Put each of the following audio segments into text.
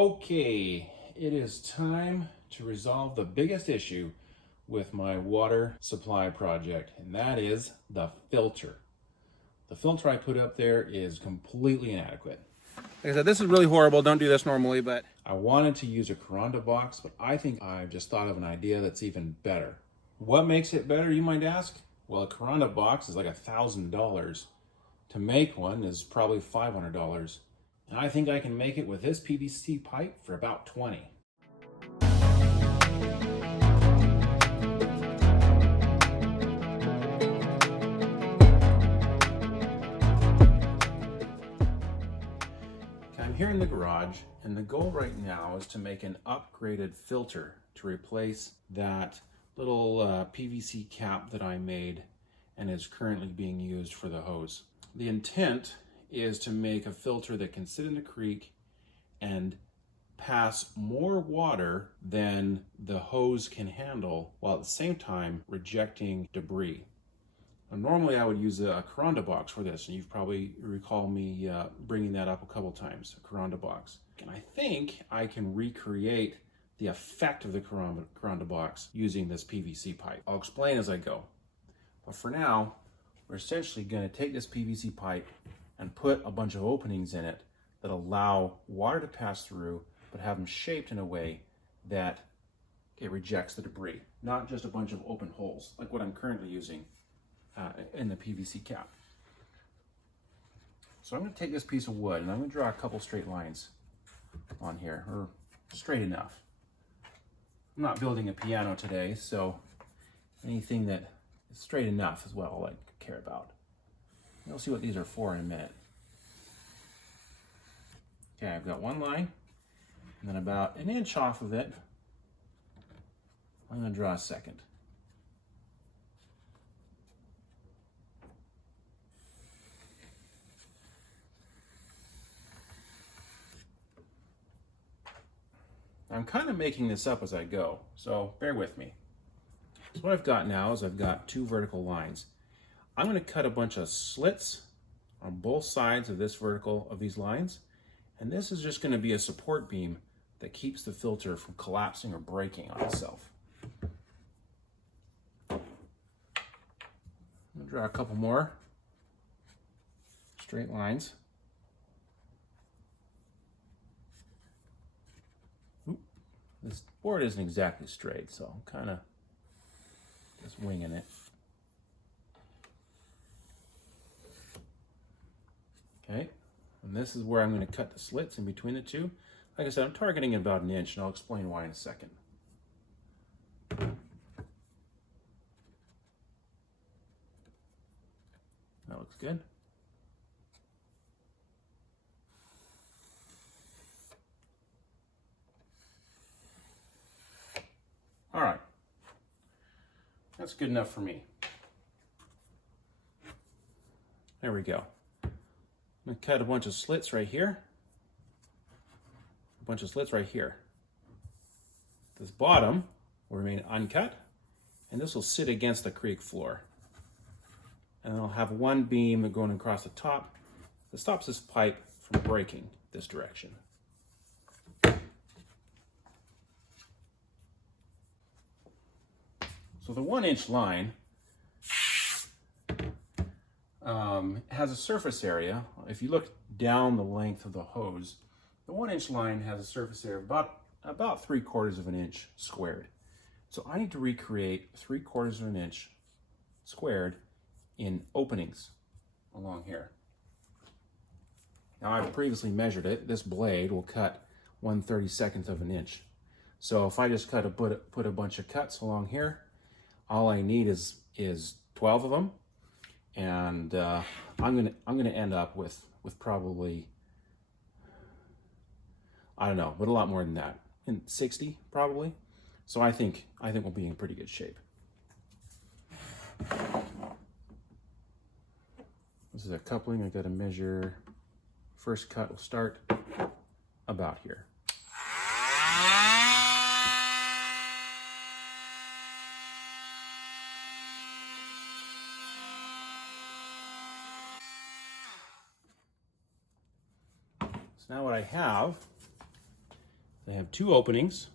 Okay, it is time to resolve the biggest issue with my water supply project, and that is the filter. The filter I put up there is completely inadequate. Like I said, this is really horrible. Don't do this normally, but I wanted to use a Coanda box, but I think I've just thought of an idea that's even better. What makes it better, you might ask? Well, a Coanda box is like $1,000. To make one is probably $500. And I think I can make it with this PVC pipe for about 20. I'm here in the garage, and the goal right now is to make an upgraded filter to replace that little PVC cap that I made and is currently being used for the hose. The intent is to make a filter that can sit in the creek and pass more water than the hose can handle, while at the same time rejecting debris. Now, normally I would use a Coanda box for this, and you've probably recall me bringing that up a couple times, a Coanda box. And I think I can recreate the effect of the Coanda box using this PVC pipe. I'll explain as I go. But for now, we're essentially going to take this PVC pipe and put a bunch of openings in it that allow water to pass through, but have them shaped in a way that it rejects the debris, not just a bunch of open holes like what I'm currently using in the PVC cap. So I'm going to take this piece of wood and I'm going to draw a couple straight lines on here, or straight enough. I'm not building a piano today, so anything that is straight enough is what I care about. We'll see what these are for in a minute. Okay, I've got one line, and then about an inch off of it, I'm going to draw a second. I'm kind of making this up as I go, so bear with me. So what I've got now is I've got two vertical lines. I'm going to cut a bunch of slits on both sides of this vertical of these lines, and this is just going to be a support beam that keeps the filter from collapsing or breaking on itself. I'm going to draw a couple more straight lines. This board isn't exactly straight, so I'm kind of just winging it. Okay, and this is where I'm going to cut the slits in between the two. Like I said, I'm targeting about an inch, and I'll explain why in a second. That looks good. All right, that's good enough for me. There we go. I'm going to cut a bunch of slits right here, a bunch of slits right here. This bottom will remain uncut, and this will sit against the creek floor. And I'll have one beam going across the top that stops this pipe from breaking this direction. So the 1 inch line has a surface area. If you look down the length of the hose, the 1 inch line has a surface area of about 3/4 of an inch squared. So I need to recreate 3/4 of an inch squared in openings along here. Now I've previously measured it. This blade will cut 1/32 of an inch. So if I just put a bunch of cuts along here, all I need is 12 of them, and I'm gonna end up with probably, I don't know, but a lot more than that, in 60 probably. So I think we'll be in pretty good shape. This is a coupling. I got to measure. First cut will start about here. So now what I have So I have 2 openings.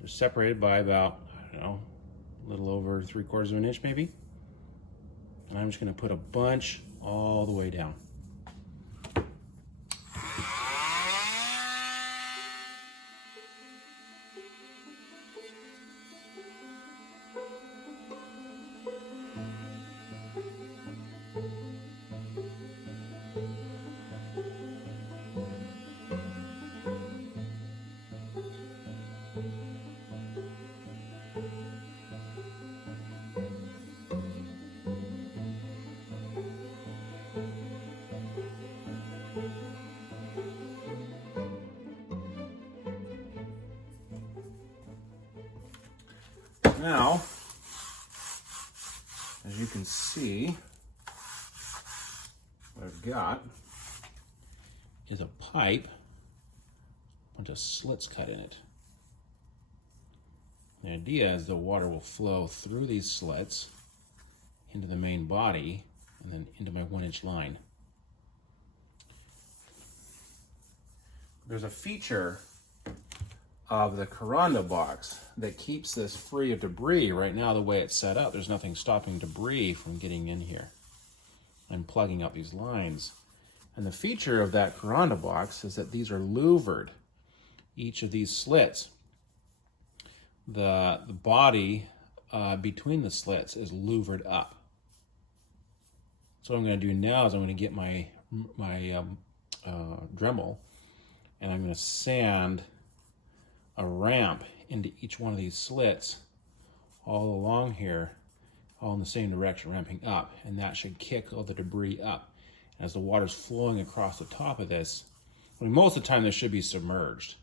They're separated by about, I don't know, a little over 3/4 of an inch maybe. And I'm just going to put a bunch all the way down. Now, as you can see, what I've got is a pipe, a bunch of slits cut in it. The idea is the water will flow through these slits into the main body and then into my 1-inch line. There's a feature of the Coanda box that keeps this free of debris. Right now, the way it's set up, there's nothing stopping debris from getting in here and plugging up these lines. And the feature of that Coanda box is that these are louvered. Each of these slits, the body between the slits is louvered up. So what I'm going to do now is I'm going to get my Dremel, and I'm going to sand a ramp into each one of these slits all along here, all in the same direction, ramping up, and that should kick all the debris up. As the water's flowing across the top of this, I mean, most of the time this should be submerged,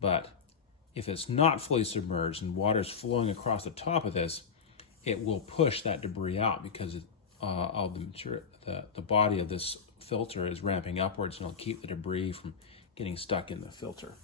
but if it's not fully submerged and water's flowing across the top of this, it will push that debris out because the body of this filter is ramping upwards, and it'll keep the debris from getting stuck in the filter.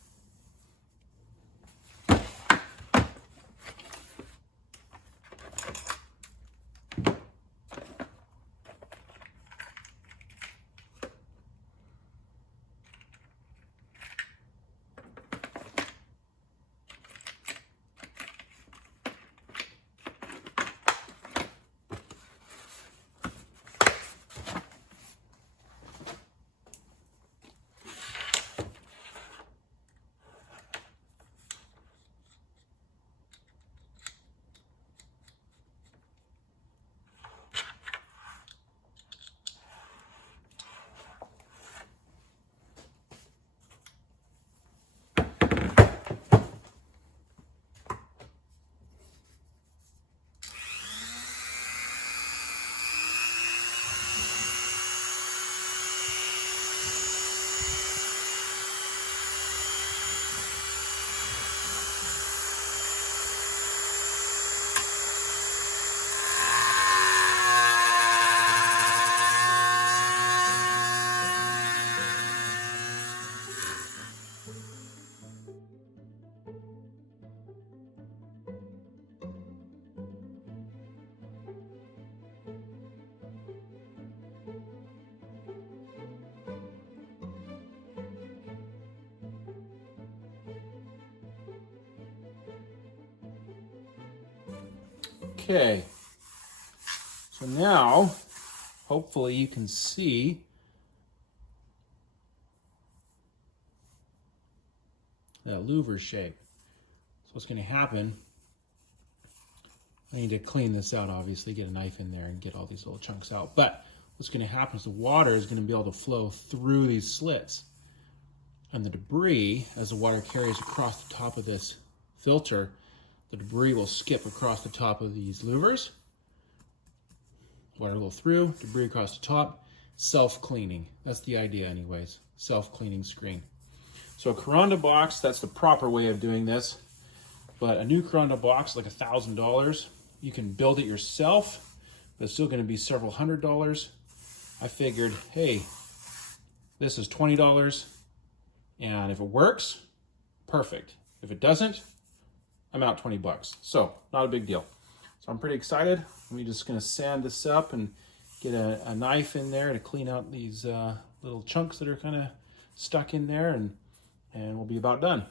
Okay, so now hopefully you can see that louver shape. So what's going to happen, I need to clean this out, obviously, get a knife in there and get all these little chunks out. But what's going to happen is the water is going to be able to flow through these slits. And the debris, as the water carries across the top of this filter, the debris will skip across the top of these louvers. Water will go through, debris across the top, self-cleaning. That's the idea anyways, self-cleaning screen. So a Coanda box, that's the proper way of doing this. But a new Coanda box, like $1,000, you can build it yourself, but it's still gonna be several $100s. I figured, hey, this is $20, and if it works, perfect. If it doesn't, I'm out $20. So not a big deal. So I'm pretty excited. I'm just gonna sand this up and get a knife in there to clean out these little chunks that are kind of stuck in there, and we'll be about done.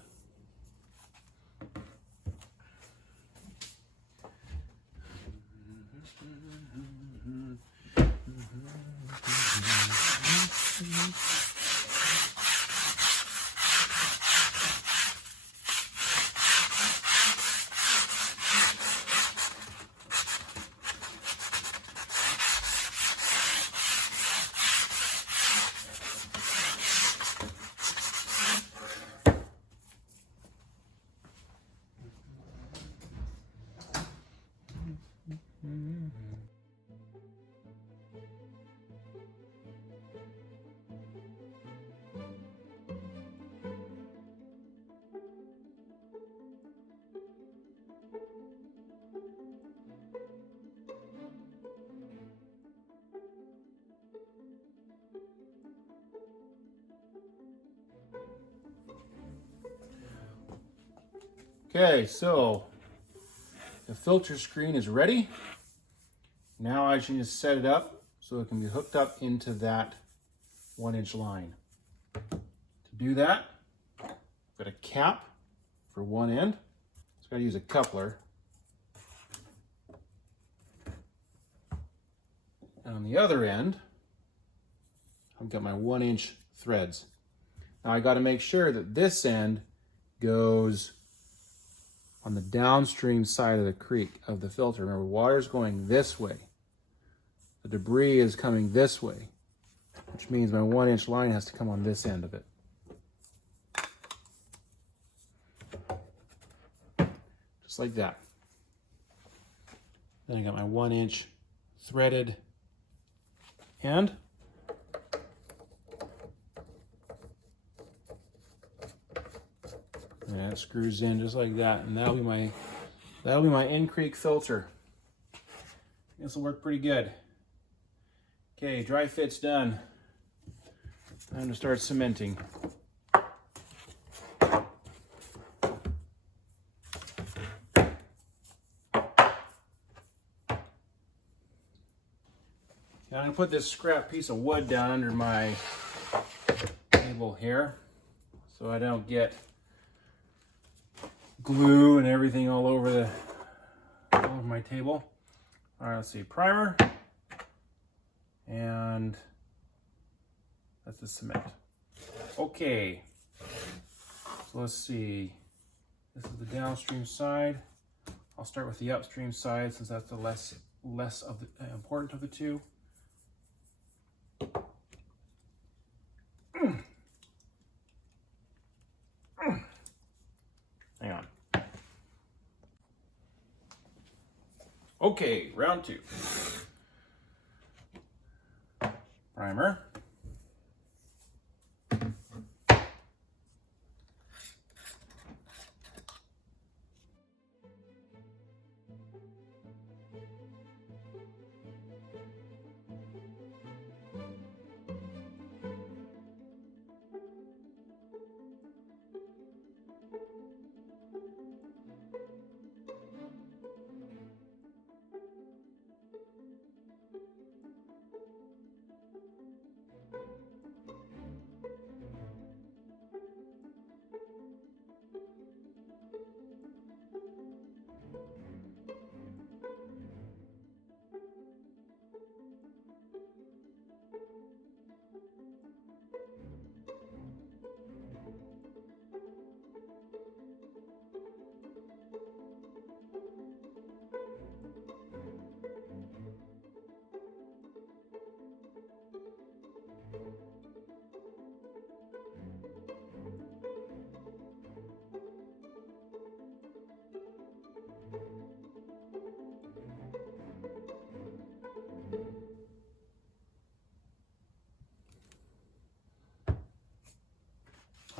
Okay, so the filter screen is ready. Now I should just set it up so it can be hooked up into that 1-inch line. To do that, I've got a cap for one end. So I use a coupler. And on the other end, I've got my 1-inch threads. Now I got to make sure that this end goes on the downstream side of the creek of the filter. Remember, water's going this way. The debris is coming this way, which means my 1-inch line has to come on this end of it. Just like that. Then I got my 1-inch threaded end. And it screws in just like that, and that'll be my in-creek filter. This will work pretty good. Okay, dry fit's done. Time to start cementing. Now I'm gonna put this scrap piece of wood down under my table here so I don't get glue and everything all over my table. All right, let's see, primer, and that's the cement. Okay, so let's see. This is the downstream side. I'll start with the upstream side since that's the less of the important of the two. Hang on. Okay, round two. Primer.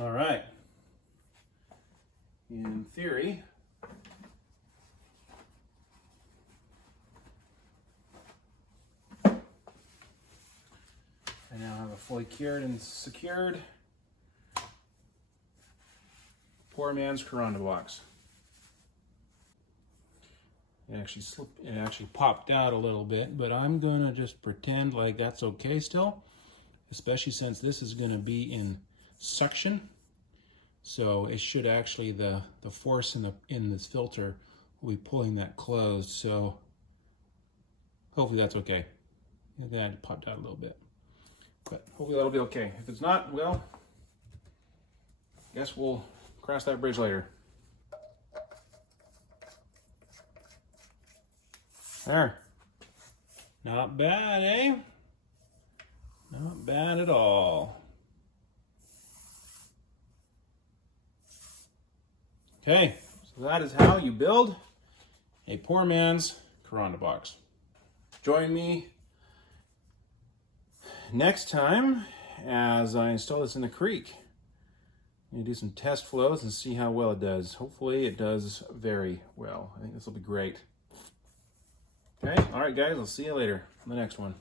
All right. In theory, I now have a fully cured and secured poor man's Coanda box. It actually popped out a little bit, but I'm gonna just pretend like that's okay still, especially since this is going to be in suction. So it should actually, the force in this filter will be pulling that closed. So hopefully that's okay. That popped out a little bit, but hopefully that'll be okay. If it's not, well, guess we'll cross that bridge later. There. Not bad, eh? Not bad at all. Okay, so that is how you build a poor man's Coanda box. Join me next time as I install this in the creek. I'm gonna do some test flows and see how well it does. Hopefully it does very well. I think this will be great. Okay, all right guys, I'll see you later on the next one.